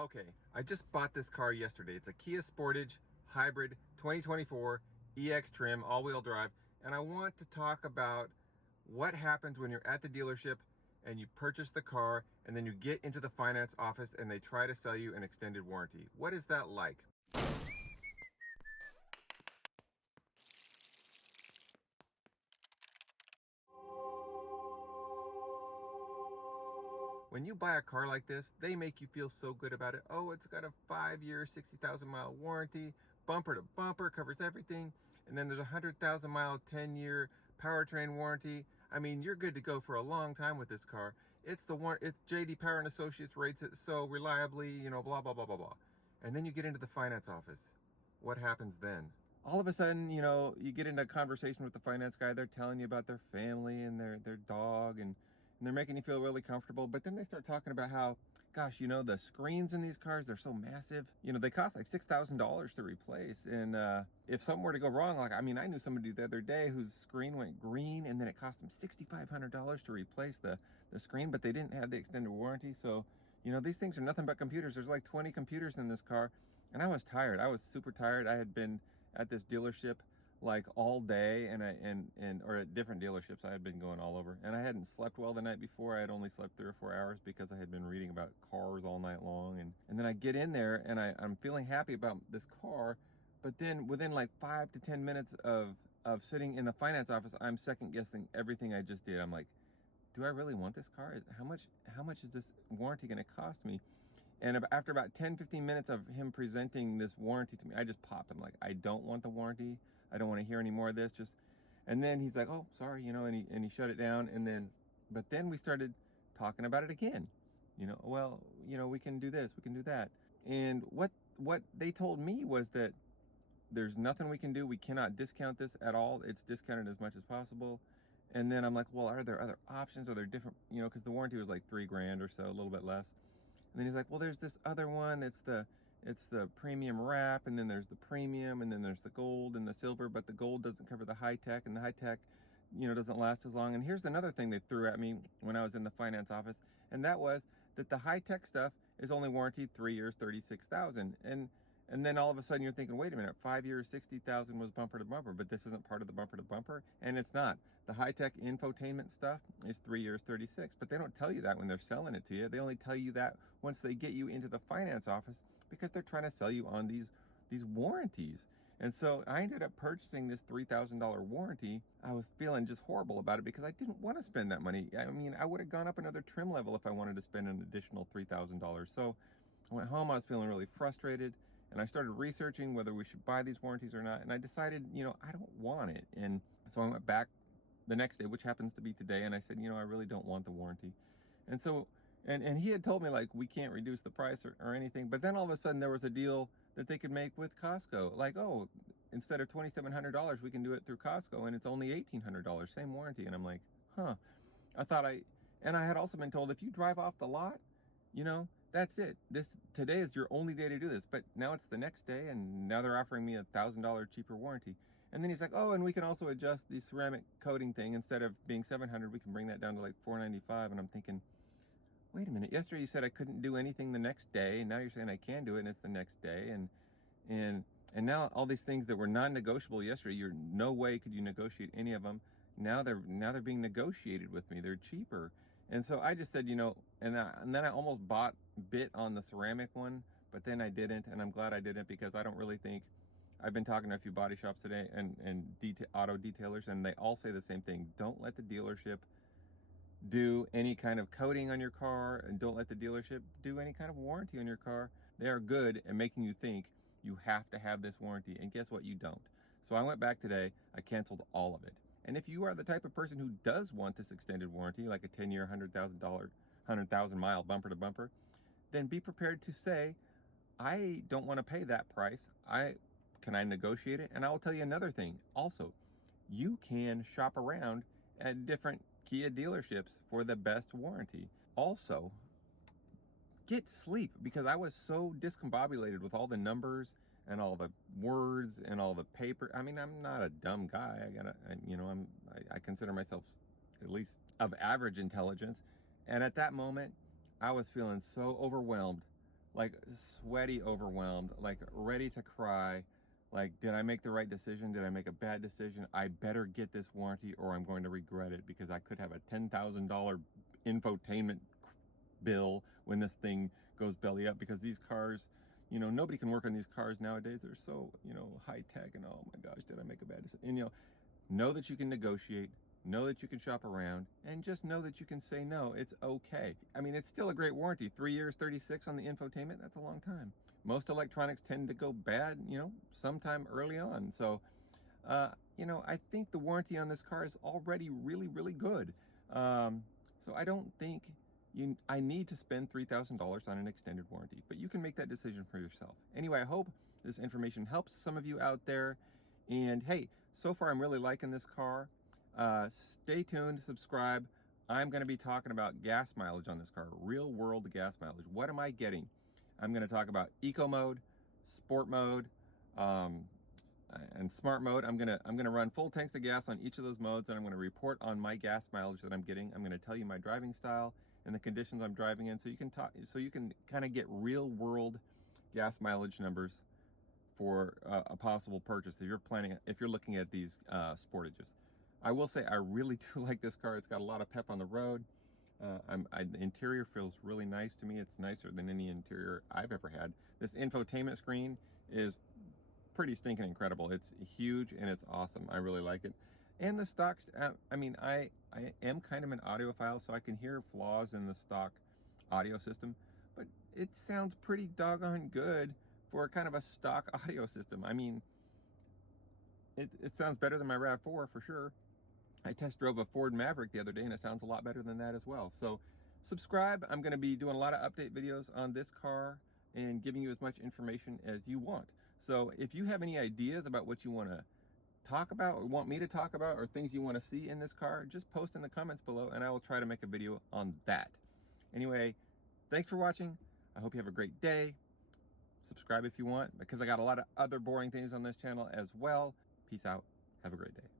Okay, I just bought this car yesterday. It's a Kia Sportage Hybrid 2024 EX trim, all-wheel drive, and I want to talk about what happens when you're at the dealership and you purchase the car and then you get into the finance office and they try to sell you an extended warranty. What is that like? When you buy a car like this, they make you feel so good about it. Oh, it's got a 5-year, 60,000-mile warranty, bumper to bumper, covers everything. And then there's a 100,000-mile, 10-year powertrain warranty. I mean, you're good to go for a long time with this car. It's the one, it's JD Power and Associates rates it so reliably, blah, blah, blah, blah, blah. And then you get into the finance office. What happens then? All of a sudden, you get into a conversation with the finance guy. They're telling you about their family and their dog, and they're making you feel really comfortable. But then they start talking about how, gosh, the screens in these cars, they're so massive. They cost like $6,000 to replace. And if something were to go wrong, I knew somebody the other day whose screen went green, and then it cost them $6,500 to replace the screen, but they didn't have the extended warranty. So, these things are nothing but computers. There's like 20 computers in this car. And I was tired. I was super tired. I had been at this dealership like all day, or at different dealerships. I had been going all over, and I hadn't slept well the night before. I had only slept 3 or 4 hours because I had been reading about cars all night long. And then I get in there and I'm feeling happy about this car, but then within like 5 to 10 minutes of sitting in the finance office, I'm second guessing everything I just did. I'm like, do I really want this car? How much is this warranty going to cost me? And after about 10-15 minutes of him presenting this warranty to me, I just popped. I'm like, I don't want the warranty. I don't want to hear any more of this. And then he's like, oh, sorry, and he shut it down. But then we started talking about it again. We can do this, we can do that. And what they told me was that there's nothing we can do. We cannot discount this at all. It's discounted as much as possible. And then I'm like, well, are there other options? Are there different, because the warranty was like $3,000 or so, a little bit less. And then he's like, well, there's this other one. It's the premium wrap, and then there's the premium, and then there's the gold and the silver, but the gold doesn't cover the high tech, and the high tech, doesn't last as long. And here's another thing they threw at me when I was in the finance office, and that was that the high tech stuff is only warranted 3 years, 36,000. And then all of a sudden you're thinking, wait a minute, 5 years, 60,000 was bumper to bumper, but this isn't part of the bumper to bumper, and it's not. The high-tech infotainment stuff is 3 years, 36, but they don't tell you that when they're selling it to you. They only tell you that once they get you into the finance office, because they're trying to sell you on these warranties. And so I ended up purchasing this $3,000 warranty. I was feeling just horrible about it because I didn't want to spend that money. I mean, I would have gone up another trim level if I wanted to spend an additional $3,000. So I went home, I was feeling really frustrated, and I started researching whether we should buy these warranties or not. And I decided, I don't want it. And so I went back the next day, which happens to be today, and I said, I really don't want the warranty. And so, and he had told me, like, we can't reduce the price or anything. But then all of a sudden there was a deal that they could make with Costco. Like, oh, instead of $2,700, we can do it through Costco, and it's only $1,800, same warranty. And I'm like, huh. And I had also been told, if you drive off the lot, that's it. Today is your only day to do this. But now it's the next day, and now they're offering me $1,000 cheaper warranty. And then he's like, oh, and we can also adjust the ceramic coating thing. Instead of being $700, we can bring that down to like $495. And I'm thinking, wait a minute. Yesterday you said I couldn't do anything the next day, and now you're saying I can do it, and it's the next day. And now all ththese things that were non-negotiable yesterday, you're no way could you negotiate any of them. Now they're being negotiated with me. They're cheaper. And so I just said, and then I almost bit on the ceramic one, but then I didn't, and I'm glad I didn't, because I don't really think. I've been talking to a few body shops today and auto detailers, and they all say the same thing. Don't let the dealership do any kind of coating on your car, and don't let the dealership do any kind of warranty on your car. They are good at making you think you have to have this warranty, and guess what? You don't. So I went back today, I canceled all of it. And if you are the type of person who does want this extended warranty, like a 10-year, $100,000 mile bumper to bumper, then be prepared to say, I don't want to pay that price. Can I negotiate it? And I will tell you another thing. Also, you can shop around at different Kia dealerships for the best warranty. Also, get sleep, because I was so discombobulated with all the numbers and all the words and all the paper. I mean, I'm not a dumb guy. I consider myself at least of average intelligence. And at that moment, I was feeling so overwhelmed like sweaty, overwhelmed, like ready to cry. Like, did I make the right decision? Did I make a bad decision? I better get this warranty or I'm going to regret it, because I could have a $10,000 infotainment bill when this thing goes belly up, because these cars, you know, nobody can work on these cars nowadays. They're so, you know, high tech, and oh my gosh, did I make a bad decision? And, you know that you can negotiate, know that you can shop around, and just know that you can say no. It's okay. I mean, it's still a great warranty. 3 years, 36 on the infotainment. That's a long time. Most electronics tend to go bad, you know, sometime early on. So, you know, I think the warranty on this car is already really, really good. So I don't think I need to spend $3,000 on an extended warranty, but you can make that decision for yourself. Anyway, I hope this information helps some of you out there. And hey, so far I'm really liking this car. Stay tuned, subscribe. I'm going to be talking about gas mileage on this car, real world gas mileage. What am I getting? I'm going to talk about eco mode, sport mode, and smart mode. I'm gonna run full tanks of gas on each of those modes, and I'm going to report on my gas mileage that I'm getting. I'm going to tell you my driving style and the conditions I'm driving in, so you can kind of get real world gas mileage numbers for a possible purchase if you're looking at these Sportages. I will say I really do like this car. It's got a lot of pep on the road. The interior feels really nice to me. It's nicer than any interior I've ever had. This infotainment screen is pretty stinking incredible. It's huge and it's awesome. I really like it. And the stocks, I mean, I am kind of an audiophile, so I can hear flaws in the stock audio system, but it sounds pretty doggone good for kind of a stock audio system. I mean, it sounds better than my RAV4 for sure. I test drove a Ford Maverick the other day and it sounds a lot better than that as well. So subscribe. I'm going to be doing a lot of update videos on this car and giving you as much information as you want. So if you have any ideas about what you want to talk about or want me to talk about, or things you want to see in this car, just post in the comments below and I will try to make a video on that. Anyway, thanks for watching. I hope you have a great day. Subscribe if you want, because I got a lot of other boring things on this channel as well. Peace out. Have a great day.